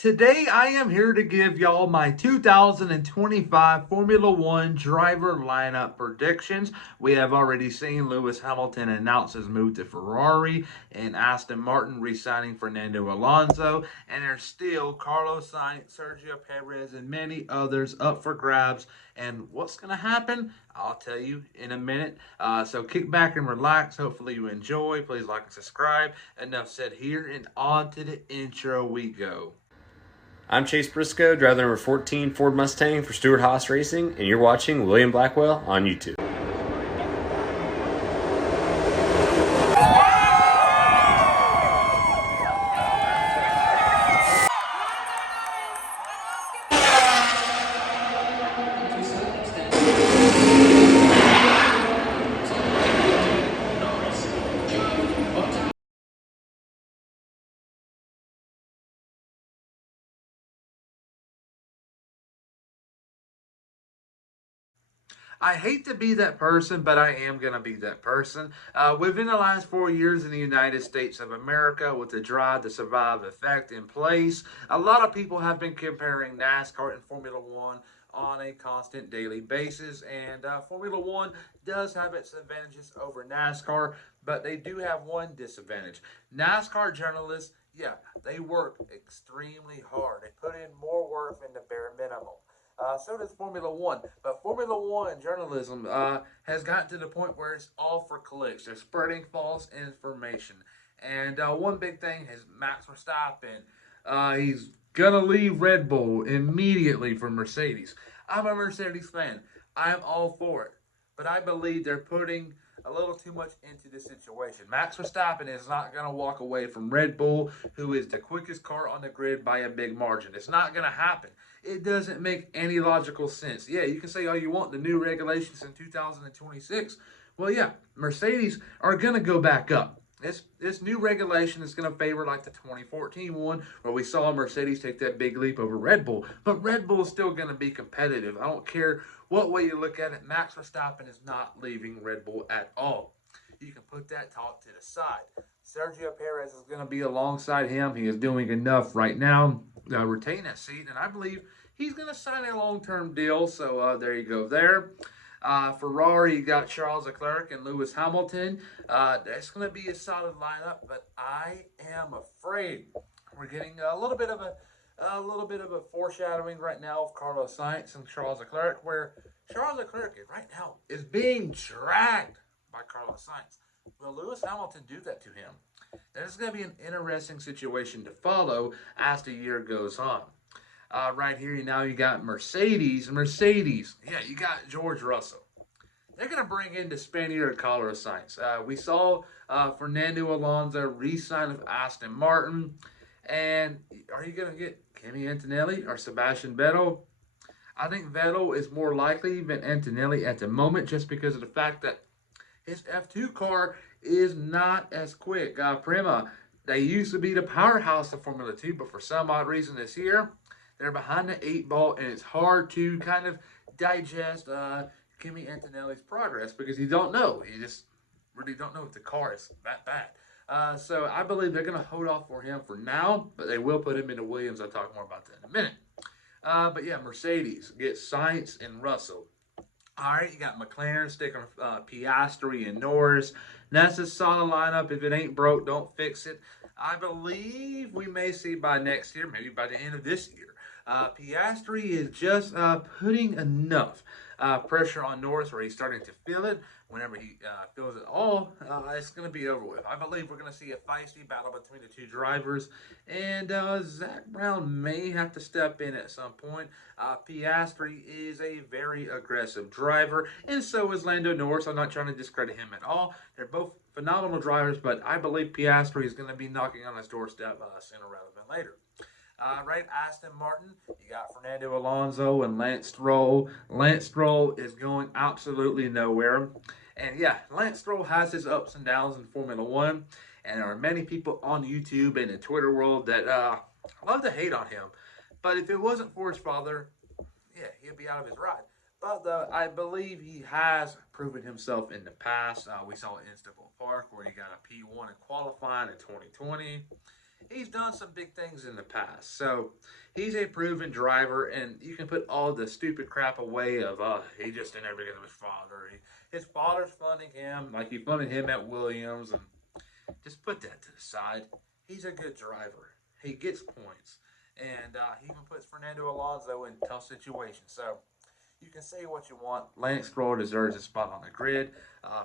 Today, I am here to give y'all my 2025 Formula One driver lineup predictions. We have already seen Lewis Hamilton announce his move to Ferrari and Aston Martin re signing Fernando Alonso, and there's still Carlos Sainz, Sergio Perez, and many others up for grabs. And what's going to happen? I'll tell you in a minute. So kick back and relax. Hopefully, you enjoy. Please like and subscribe. Enough said here, and on to the intro we go. I'm Chase Briscoe, driver number 14 Ford Mustang for Stewart Haas Racing, and you're watching William Blackwell on YouTube. I hate to be that person, but I am going to be that person. Within the last 4 years in the United States of America, with the Drive to Survive effect in place, a lot of people have been comparing NASCAR and Formula One on a constant daily basis. And Formula One does have its advantages over NASCAR, but they do have one disadvantage. NASCAR journalists, yeah, they work extremely hard. They put in more work than the bare minimum. So does Formula One. But Formula One journalism has gotten to the point where it's all for clicks. They're spreading false information. And one big thing is Max Verstappen. He's going to leave Red Bull immediately for Mercedes. I'm a Mercedes fan. I'm all for it. But I believe they're putting a little too much into the situation. Max Verstappen is not going to walk away from Red Bull, who is the quickest car on the grid by a big margin. It's not going to happen. It doesn't make any logical sense. Yeah, you can say all you want, the new regulations in 2026. Well, yeah, Mercedes are going to go back up. This new regulation is going to favor like the 2014 one, where we saw Mercedes take that big leap over Red Bull. But Red Bull is still going to be competitive. I don't care what way you look at it. Max Verstappen is not leaving Red Bull at all. You can put that talk to the side. Sergio Perez is going to be alongside him. He is doing enough right now to retain that seat, and I believe he's going to sign a long-term deal. So there you go there. Ferrari, you got Charles Leclerc and Lewis Hamilton. That's going to be a solid lineup, but I am afraid we're getting a little bit of a foreshadowing right now of Carlos Sainz and Charles Leclerc, where Charles Leclerc right now is being dragged by Carlos Sainz. Will Lewis Hamilton do that to him? That is going to be an interesting situation to follow as the year goes on. Right here, now you got Mercedes. Yeah, you got George Russell. They're going to bring in the Spaniard Carlos Sainz. We saw Fernando Alonso re-sign with Aston Martin. And are you going to get Kimi Antonelli or Sebastian Vettel? I think Vettel is more likely than Antonelli at the moment, just because of the fact that his F2 car is not as quick. Prima, they used to be the powerhouse of Formula 2, but for some odd reason this year, they're behind the eight ball, and it's hard to kind of digest Kimi Antonelli's progress because you don't know. You just really don't know if the car is that bad. So I believe they're going to hold off for him for now, but they will put him into Williams. I'll talk more about that in a minute. But yeah, Mercedes gets Sainz and Russell. All right, you got McLaren sticking Piastri and Norris. That's a solid lineup. If it ain't broke, don't fix it. I believe we may see by next year, maybe by the end of this year. Piastri is just putting enough pressure on Norris where he's starting to feel it. Whenever he feels it all, it's going to be over with. I believe we're going to see a feisty battle between the two drivers, and Zach Brown may have to step in at some point. Piastri is a very aggressive driver, and so is Lando Norris. I'm not trying to discredit him at all. They're both phenomenal drivers, but I believe Piastri is going to be knocking on his doorstep sooner rather than later. Right, Aston Martin, you got Fernando Alonso and Lance Stroll. Lance Stroll is going absolutely nowhere. And yeah, Lance Stroll has his ups and downs in Formula One. And there are many people on YouTube and the Twitter world that love to hate on him. But if it wasn't for his father, yeah, he'd be out of his ride. But I believe he has proven himself in the past. We saw at Istanbul Park where he got a P1 in qualifying in 2020. he's done some big things in the past. So he's a proven driver, and you can put all the stupid crap away of he just didn't ever get his father. His father's funding him like he funded him at Williams, and just put that to the side. He's a good driver. He gets points, and he even puts Fernando Alonso in tough situations. So you can say what you want. Lance Stroll deserves a spot on the grid.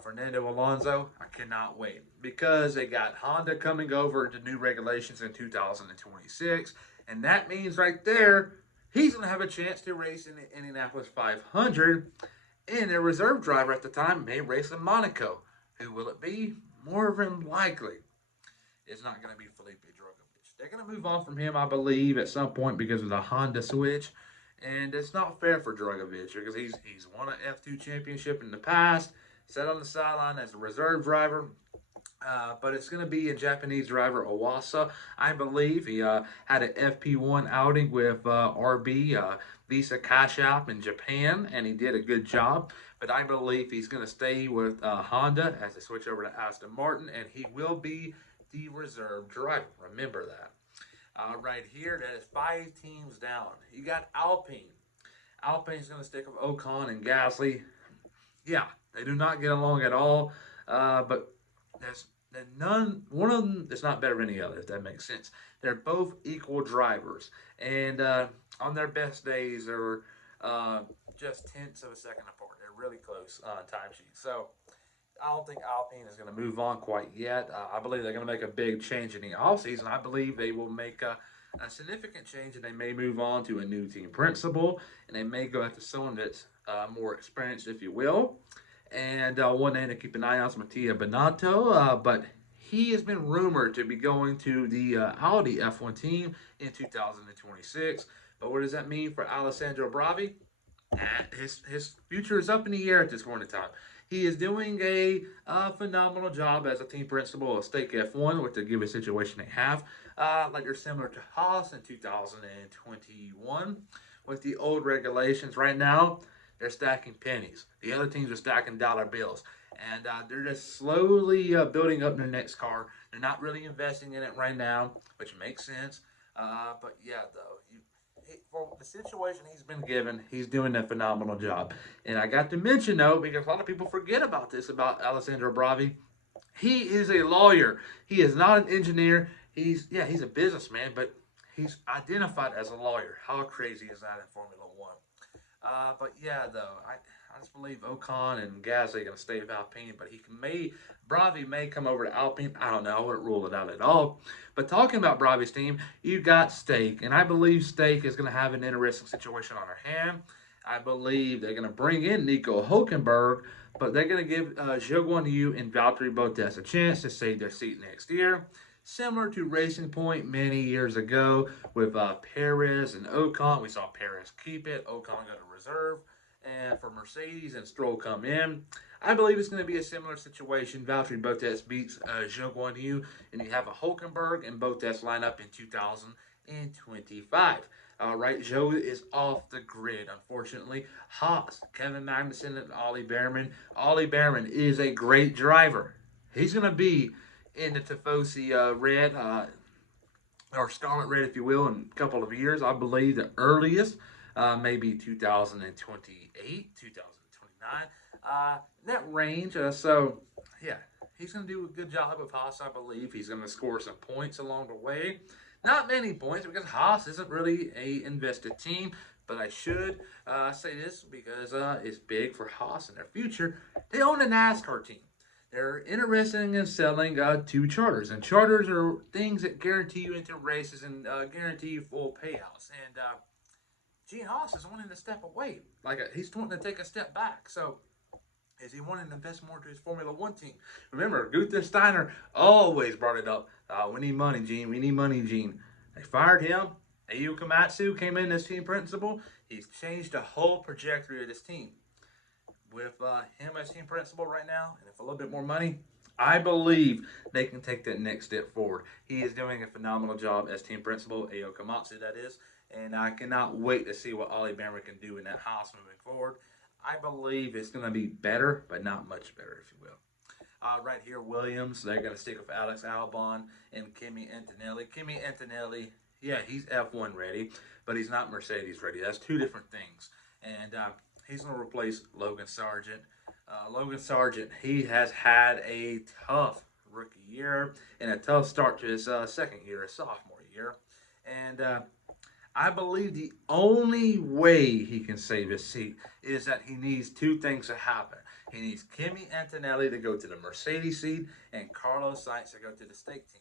Fernando Alonso, I cannot wait because they got Honda coming over to new regulations in 2026, and that means right there he's going to have a chance to race in the Indianapolis 500. And their reserve driver at the time may race in Monaco. Who will it be? More than likely, it's not going to be Felipe Drugovich. They're going to move on from him, I believe, at some point because of the Honda switch. And it's not fair for Drugovich because he's won an F2 championship in the past, sat on the sideline as a reserve driver. But it's going to be a Japanese driver, Owasa. I believe he had an FP1 outing with RB Visa Cash App in Japan, and he did a good job. But I believe he's going to stay with Honda as they switch over to Aston Martin, and he will be the reserve driver. Remember that. Right here, that is 5 teams down. You got Alpine. Alpine's going to stick with Ocon and Gasly. Yeah, they do not get along at all. But there's one of them is not better than the other, if that makes sense. They're both equal drivers, and on their best days, they're just tenths of a second apart. They're really close timesheets. So I don't think Alpine is going to move on quite yet. I believe they're going to make a big change in the offseason. I believe they will make a significant change, and they may move on to a new team principal, and they may go after someone that's more experienced, if you will. And one name to keep an eye on is Mattia Binotto, but he has been rumored to be going to the Audi F1 team in 2026. But what does that mean for Alessandro Bravi? His future is up in the air at this point in time. He is doing a phenomenal job as a team principal of Stake F1 with the given situation they have. Like they're similar to Haas in 2021 with the old regulations. Right now, they're stacking pennies. The other teams are stacking dollar bills. And they're just slowly building up their next car. They're not really investing in it right now, which makes sense. But yeah, though, for the situation he's been given, he's doing a phenomenal job. And I got to mention, though, because a lot of people forget about this about Alessandro Bravi. He is a lawyer. He is not an engineer. He's a businessman, but he's identified as a lawyer. How crazy is that in Formula One? But yeah, though, I just believe Ocon and Gasly are going to stay with Alpine, but Bravi may come over to Alpine. I don't know. I wouldn't rule it out at all. But talking about Bravi's team, you got Stake, and I believe Stake is going to have an interesting situation on her hand. I believe they're going to bring in Nico Hulkenberg, but they're going to give Zhou Guanyu and Valtteri Bottas a chance to save their seat next year. Similar to Racing Point many years ago with Perez and Ocon. We saw Perez keep it, Ocon go to reserve, and for Mercedes and Stroll come in. I believe it's going to be a similar situation. Valtteri Bottas beats Zhou Guanyu, and you have a Hulkenberg and Bottas line up in 2025. All right, Zhou is off the grid, unfortunately. Haas, Kevin Magnussen, and Ollie Behrman. Ollie Behrman is a great driver. He's going to be in the Tifosi red, or Scarlet Red, if you will, in a couple of years. I believe the earliest, maybe 2028, 2029, that range. So, yeah, he's going to do a good job with Haas, I believe. He's going to score some points along the way. Not many points because Haas isn't really a invested team. But I should say this because it's big for Haas in their future. They own a NASCAR team. They're interested in selling 2 charters, and charters are things that guarantee you into races and guarantee you full payouts. And Gene Haas is wanting to step away, he's wanting to take a step back. So is he wanting to invest more into his Formula One team? Remember, Gunther Steiner always brought it up. We need money, Gene. We need money, Gene. They fired him. Ayu Komatsu came in as team principal. He's changed the whole trajectory of this team. With him as team principal right now, and if a little bit more money, I believe they can take that next step forward. He is doing a phenomenal job as team principal, Ayo Komatsu, that is, and I cannot wait to see what Ollie Behrman can do in that house moving forward. I believe it's going to be better, but not much better, if you will. Right here, Williams, they're going to stick with Alex Albon and Kimi Antonelli. Kimi Antonelli, yeah, he's F1 ready, but he's not Mercedes ready. That's two different things. And he's going to replace Logan Sargent. Logan Sargent, he has had a tough rookie year and a tough start to his second year, his sophomore year. And I believe the only way he can save his seat is that he needs two things to happen. He needs Kimi Antonelli to go to the Mercedes seat and Carlos Sainz to go to the Stake team.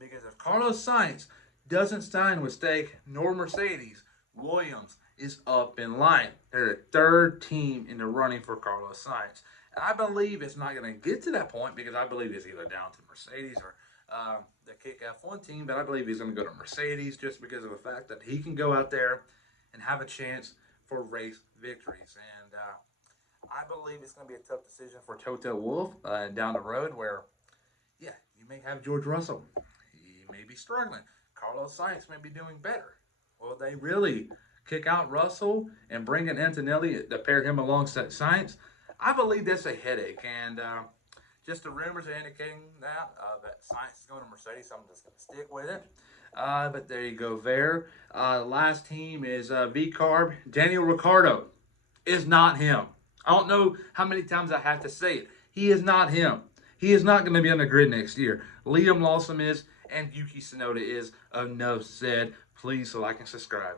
Because if Carlos Sainz doesn't sign with Stake nor Mercedes, Williams is up in line. They're the third team in the running for Carlos Sainz. And I believe it's not going to get to that point because I believe it's either down to Mercedes or the Kick F1 team, but I believe he's going to go to Mercedes just because of the fact that he can go out there and have a chance for race victories. And I believe it's going to be a tough decision for Toto Wolff down the road where, yeah, you may have George Russell. He may be struggling. Carlos Sainz may be doing better. Will they really kick out Russell and bring in Antonelli to pair him alongside Sainz? I believe that's a headache. And just the rumors are indicating that Sainz is going to Mercedes. So I'm just going to stick with it. But there you go there. The last team is VCARB. Daniel Ricciardo is not him. I don't know how many times I have to say it. He is not him. He is not going to be on the grid next year. Liam Lawson is, and Yuki Tsunoda is. Enough said. Please like and subscribe.